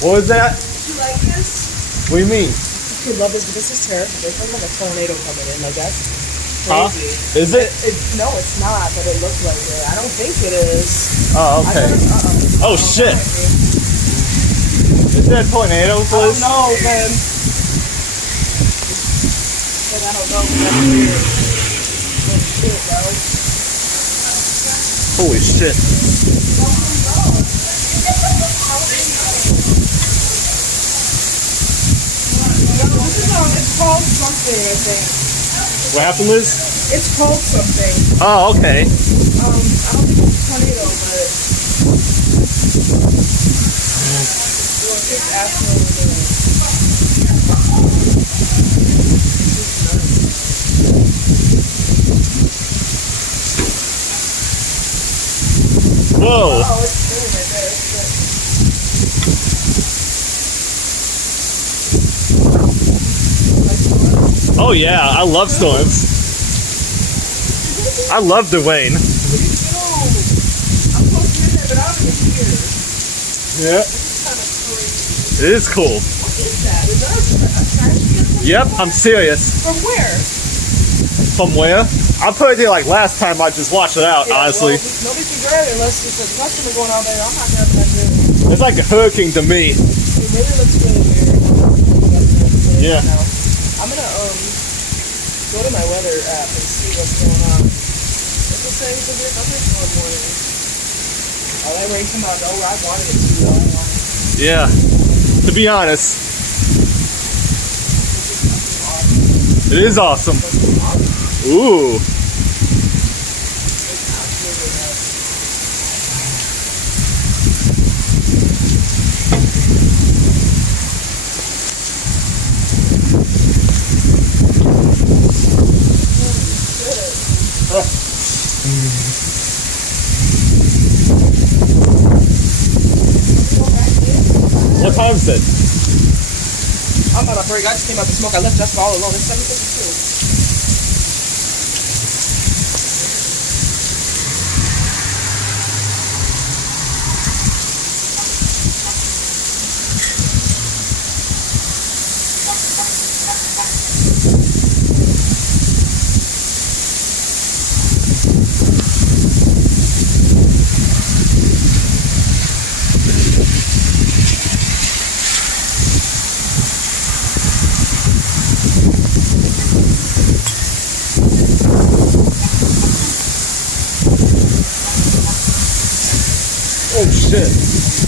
What was that? You like this? What do you mean? You love this, but this is terrible. There's like a tornado coming in. Like that's crazy. Huh? Is it? No, it's not, but it looks like it. I don't think it is. Oh, okay. Oh, shit. Is that a tornado, please? I don't know, man. But I don't know. That's weird. Holy shit. It's called something, I think. What happened, Liz? It's called something. Oh, okay. I don't think it's a tornado, but it's absolutely. Whoa. Oh, it's spinning right there. Oh, yeah. I love storms. I love the rain. I'm supposed to be there, but I don't even hear. Yeah. It's kind of crazy. It is cool. What is that? Is that a trash can? Yep, I'm serious. From where? From where? I put it there like last time I just watched it out, Yeah, honestly. well, nobody can grab it unless it's a customer going out there. I'm not grabbing that shit. It's like a hurricane to me. It really looks really weird. Yeah. Now. I'm gonna go to my weather app and see what's going on. What's it say? It's a weird thunderstorm warning. Oh, that rain come out. No, I wanted it to. I wanted it. Yeah. To be honest, it is awesome. Ooh. What time is it? I'm on a break. I just came out to smoke. I left Jessica all alone. It's 7:52. Oh shit.